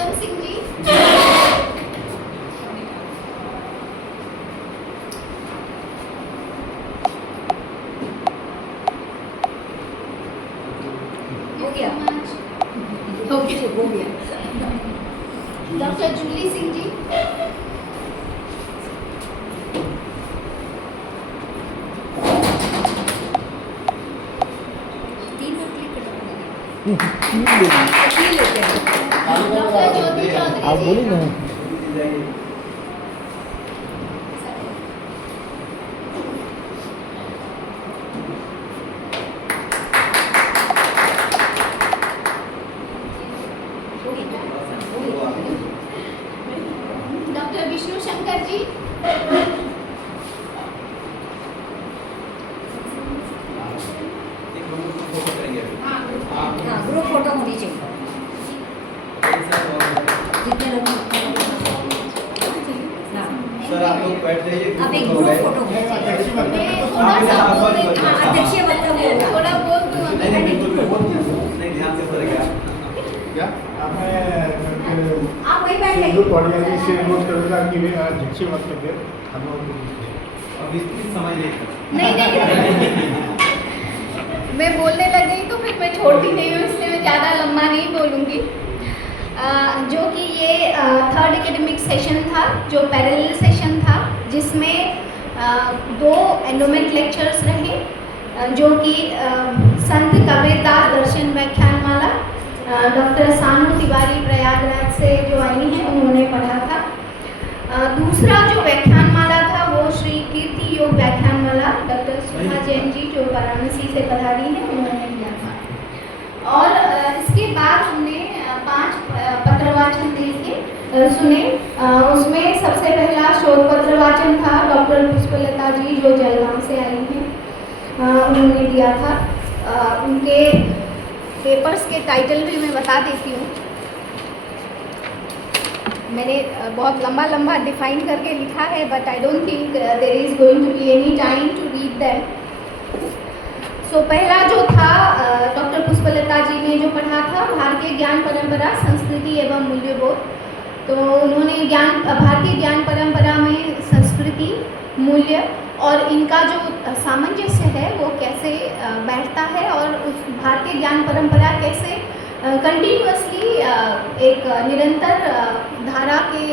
उत्तम सिंह जी। हो गया हो गया। डॉक्टर जूली सिंह जी। डॉक्टर ज्योति चौधरी आप बोली ना। डॉक्टर विष्णु शंकर जी। हाँ ग्रुप फोटो होनी चाहिए। जितने लोग सर आप लोग बैठ जाइए। अब एक ग्रुप फोटो होना चाहिए। मैं थोड़ा सा बोल देती हूँ। अध्यक्षीय वक्तव्य होगा। थोड़ा बोल दूँ नहीं नहीं बिल्कुल नहीं ध्यान से सर क्या आप वहीं बैठ जाइए। ग्रुप ऑडियंस से नोट करूँगा कि वे अध्यक्षीय वक्तव्य हम लोग अब विस्तृत समय नहीं नहीं मैं बोलने लग गई तो फिर मैं छोड़ती नहीं हूँ, इसलिए मैं ज़्यादा लंबा नहीं बोलूँगी। जो कि ये थर्ड एकेडमिक सेशन था, जो पैरेलल सेशन था, जिसमें 2 एंडोमेंट लेक्चर्स रहे, जो कि संत कबीरदास दर्शन व्याख्यानमाला डॉक्टर सानू तिवारी प्रयागराज से जो आई हैं उन्होंने पढ़ा था। दूसरा जो व्याख्यानमाला था वो श्री कीर्ति योग व्याख्यानमाला डॉक्टर सुधा जैन जी जो वाराणसी से पधारी हैं उन्होंने दिया था। और इसके बाद हमने 5 पत्रवाचन सुने। उसमें सबसे पहला शोध पत्र वाचन था डॉक्टर पुष्पलता जी जो जलगांव से आई हैं, उन्होंने दिया था। उनके पेपर्स के टाइटल भी मैं बता देती हूँ। मैंने बहुत लंबा लंबा डिफाइन करके लिखा है, but I don't think there is going to be any time to read them. So पहला जो था डॉक्टर पुष्पलता जी ने जो पढ़ा था भारतीय ज्ञान परंपरा संस्कृति एवं मूल्यबोध। तो उन्होंने भारतीय ज्ञान परंपरा में संस्कृति, मूल्य और इनका जो सामंजस्य है वो कैसे बैठता है और उस भारतीय ज्ञान परंपरा कैसे कंटिन्यूअसली एक निरंतर धारा के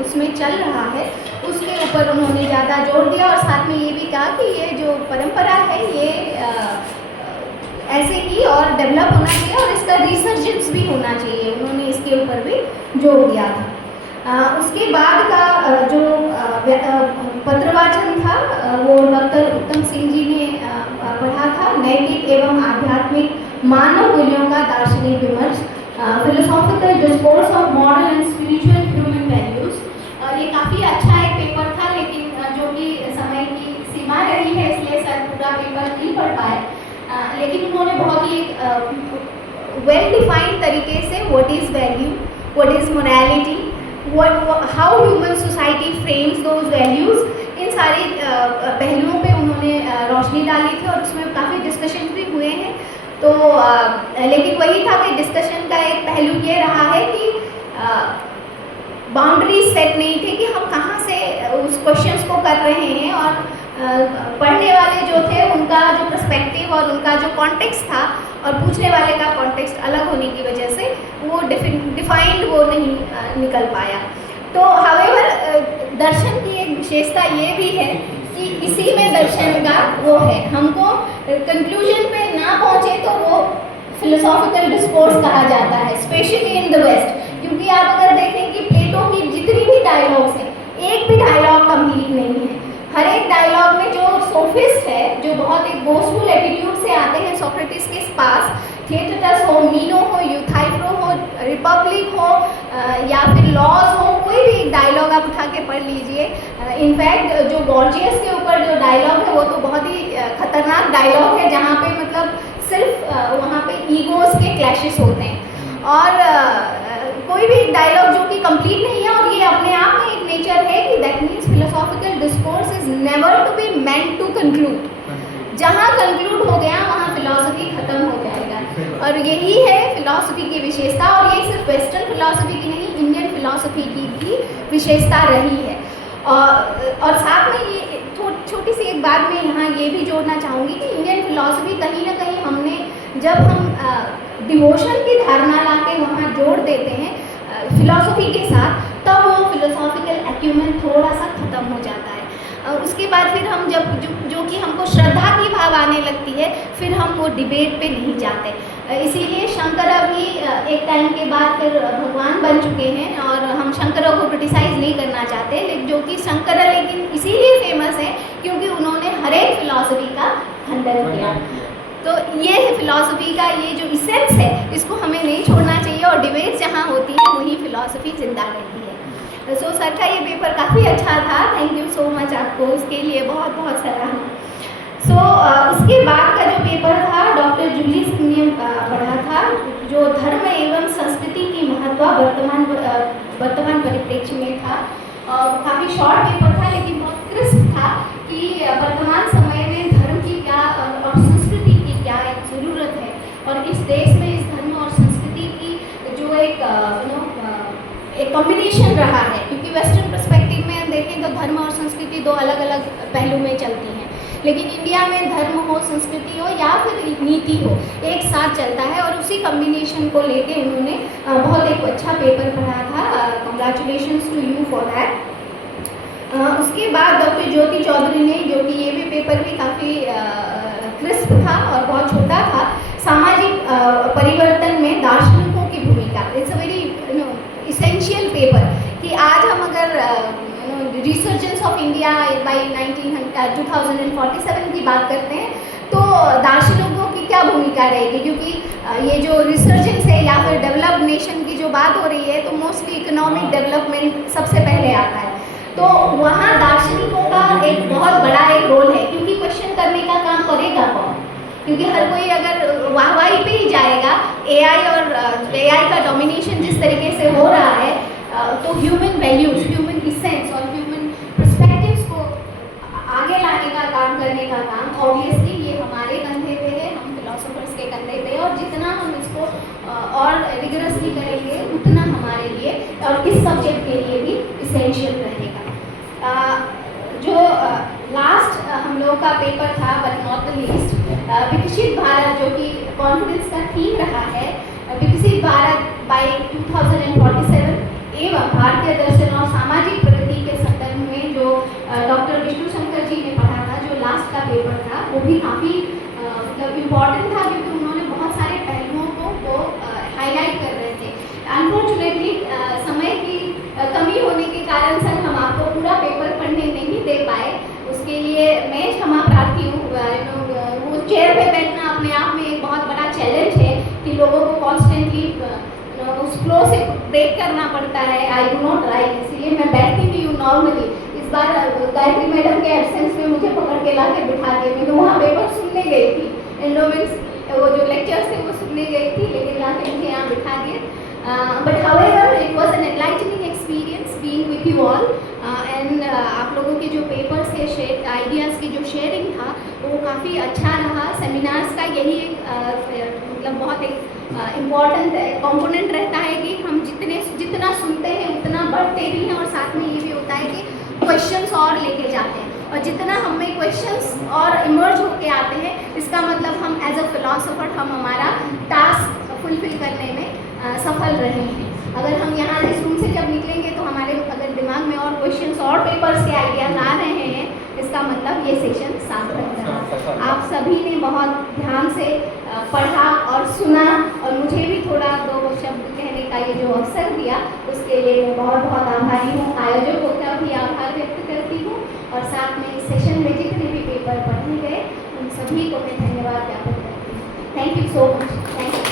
उसमें चल रहा है, उसके ऊपर उन्होंने ज़्यादा जोर दिया। और साथ में ये भी कहा कि ये जो परंपरा है ये ऐसे ही और डेवलप होना चाहिए और इसका रिसर्जेंस भी होना चाहिए, उन्होंने इसके ऊपर भी जोर दिया था। उसके बाद का जो पत्रवाचन था वो डॉक्टर उत्तम सिंह जी ने पढ़ा था, नैतिक एवं आध्यात्मिक मानव मूल्यों का दार्शनिक विमर्श, philosophical discourse of moral and spiritual human values. और ये काफ़ी अच्छा एक पेपर था, लेकिन जो कि समय की सीमा रही है इसलिए सर पूरा पेपर नहीं पढ़ पाए, लेकिन उन्होंने बहुत ही वेल डिफाइंड तरीके से what is value, what is morality, how human society frames those values, इन सारे पहलुओं पे उन्होंने रोशनी डाली थी और उसमें काफ़ी डिस्कशन भी हुए हैं। तो लेकिन वही था कि डिस्कशन का एक पहलू ये रहा है कि बाउंड्रीज सेट नहीं थे कि हम कहाँ से उस क्वेश्चंस को कर रहे हैं, और पढ़ने वाले जो थे उनका जो पर्सपेक्टिव और उनका जो कॉन्टेक्स्ट था और पूछने वाले का कॉन्टेक्स्ट अलग होने की वजह से वो डिफाइंड वो नहीं निकल पाया। तो हावेवर दर्शन की एक विशेषता ये भी है कि इसी में दर्शन का वो है, हमको कंक्लूजन पे ना पहुँचे तो वो फिलोसॉफिकल डिस्कोर्स कहा जाता है, स्पेशली इन द वेस्ट। क्योंकि आप अगर देखें कि प्लेटो की जितनी भी डायलॉग्स हैं, एक भी डायलॉग कंप्लीट नहीं है। हर एक डायलॉग में जो सोफिस्ट है, जो बहुत एक बोस्टफुल एटीट्यूड से आते हैं सोक्रेटिस के पास, थिएटरस हो, मीनो हो, यूथाइफ्रो हो, रिपब्लिक हो या फिर लॉज हो, कोई भी डायलॉग आप उठा के पढ़ लीजिए। इनफैक्ट जो गॉर्जियस के ऊपर जो डायलॉग है वो तो बहुत ही खतरनाक डायलॉग है, जहाँ पे मतलब सिर्फ वहाँ पे ईगोज के क्लैशेस होते हैं। और कोई भी डायलॉग जो कि कंप्लीट नहीं है, और ये अपने आप में एक नेचर है कि that means philosophical discourse is never to be meant to conclude. जहाँ कंक्लूड हो गया वहाँ फिलॉसफी खत्म हो जाएगा, और यही है फिलॉसफी की विशेषता। और ये सिर्फ वेस्टर्न फिलॉसफी की नहीं, इंडियन फिलॉसफी की भी विशेषता रही है। और साथ में ये छोटी सी एक बात मैं यहाँ ये भी जोड़ना चाहूँगी कि इंडियन फिलॉसफी कहीं ना कहीं हमने, जब हम डिवोशन की धारणा ला के वहाँ जोड़ देते हैं फिलॉसफी के साथ, तब वो फिलोसॉफिकल एक्यूमेंट थोड़ा सा ख़त्म हो जाता है। उसके बाद फिर हम जब जो कि हमको श्रद्धा की भाव आने लगती है, फिर हम वो डिबेट पे नहीं जाते। इसीलिए शंकर भी एक टाइम के बाद फिर भगवान बन चुके हैं, और हम शंकर को क्रिटिसाइज़ नहीं करना चाहते, लेकिन जो कि शंकर लेकिन इसीलिए फेमस है क्योंकि उन्होंने हर एक फिलॉसफी का खंडन किया। तो ये है फिलॉसफी का ये जो इसेंस है, इसको हमें नहीं छोड़ना चाहिए, और डिबेट जहाँ होती है वहीं फिलॉसफी जिंदा रहती है। सो सर का ये पेपर काफ़ी अच्छा था, थैंक यू सो मच आपको, उसके लिए बहुत बहुत सराहना। उसके बाद का जो पेपर था डॉक्टर जूली सिंह ने पढ़ा था, जो धर्म एवं संस्कृति की महत्व वर्तमान परिप्रेक्ष्य में था। और काफ़ी शॉर्ट पेपर था लेकिन बहुत क्रिस्प था कि वर्तमान समय में धर्म की क्या और संस्कृति की क्या एक ज़रूरत है, और इस देश में इस धर्म और संस्कृति की जो एक कॉम्बिनेशन रहा है, क्योंकि वेस्टर्न पर्सपेक्टिव में देखें तो धर्म और संस्कृति दो अलग अलग पहलू में चलती हैं, लेकिन इंडिया में धर्म हो, संस्कृति हो या फिर नीति हो, एक साथ चलता है, और उसी कॉम्बिनेशन को लेके उन्होंने बहुत एक अच्छा पेपर पढ़ा था। Congratulations to you for that. उसके बाद डॉक्टर ज्योति चौधरी ने, जो कि ये भी पेपर भी काफ़ी क्रिस्प था और बहुत छोटा था, सामाजिक परिवर्तन में दार्शनिकों की भूमिका। It's a very essential paper कि आज हम अगर रिसर्जेंस ऑफ इंडिया बाई 2047 की बात करते हैं तो दार्शनिकों की क्या भूमिका रहेगी, क्योंकि ये जो रिसर्जेंस है या फिर डेवलप्ड नेशन की जो बात हो रही है तो मोस्टली इकोनॉमिक डेवलपमेंट सबसे पहले आता है, तो वहाँ दार्शनिकों का एक बहुत बड़ा एक रोल है, क्योंकि क्वेश्चन करने का काम करेगा कौन, क्योंकि हर कोई अगर वाहवाही पे ही जाएगा। एआई का डोमिनेशन जिस तरीके से हो रहा है, तो ह्यूमन वैल्यूज, ह्यूमन इसेंस और ह्यूमन पर्सपेक्टिव्स को आगे लाने का काम करने का काम ऑब्वियसली ये हमारे कंधे पे है, हम फिलोसोफर्स के कंधे पे, और जितना हम इसको और रिगरसली करेंगे उतना हमारे लिए और इस सब्जेक्ट के लिए भी इसेंशियल रहेगा। जो लास्ट हम लोग का पेपर था बट नॉट द लीस्ट, विकसित भारत, जो कि कॉन्फ्रेंस का थीम रहा है, विकसित भारत बाय 2047 एवं भारतीय दर्शन और सामाजिक प्रगति के संदर्भ में जो डॉक्टर विष्णु शंकर जी ने पढ़ा था, जो लास्ट का पेपर था, वो भी काफ़ी मतलब इम्पॉर्टेंट था, क्योंकि उन्होंने बहुत सारे पहलुओं को हाईलाइट कर रहे थे। अनफॉर्चुनेटली समय की कमी होने के कारण सर हम आपको पूरा पेपर पढ़ने नहीं दे पाए, उसके लिए मैं क्षमा प्रार्थी हूँ। वो चेयर पे बैठना अपने आप में एक बहुत बड़ा चैलेंज है कि लोगों को कॉन्स्टेंटली उस फ्लो से ब्रेक करना पड़ता है। आई डू नॉट राइट, इसलिए मैं बैठती भी हूँ नॉर्मली। इस बार गायत्री मैडम के एब्सेंस में मुझे पकड़ के ला के बिठा दिए, मैं तो वहाँ पेपर सुनने गई थी, एंडोमेंट्स वो जो लेक्चर्स थे वो सुनने गई थी, लेकिन ला के मुझे यहाँ बिठा दिए। But however it was an enlightening experience being with you all, and आप लोगों के जो पेपर्स थे, आइडियाज़ की जो शेयरिंग था वो काफ़ी अच्छा रहा। सेमिनार्स का यही एक मतलब बहुत एक इम्पॉर्टेंट कंपोनेंट रहता है कि हम जितना सुनते हैं उतना बढ़ते भी हैं, और साथ में ये भी होता है कि क्वेश्चंस और लेके जाते हैं, और जितना हमें क्वेश्चंस और इमर्ज होके आते हैं, इसका मतलब हम एज अ फिलोसोफर हम हमारा टास्क फुलफिल करने में सफल रहे हैं। अगर हम यहाँ इस रूम से जब निकलेंगे तो हमारे अगर दिमाग में और क्वेश्चंस और पेपर्स के आइडियाज आ रहे हैं, इसका मतलब ये सेशन सार्थक रहा। आप सभी ने बहुत ध्यान से पढ़ा और सुना, और मुझे भी थोड़ा दो शब्द कहने का ये जो अवसर दिया, उसके लिए मैं बहुत बहुत आभारी हूँ। आयोजकों का भी आभार व्यक्त करती हूँ, और साथ में इस सेशन में जितने भी पेपर पढ़े गए उन सभी को मैं धन्यवाद ज्ञापन करती हूँ। Thank you so much. Thank you.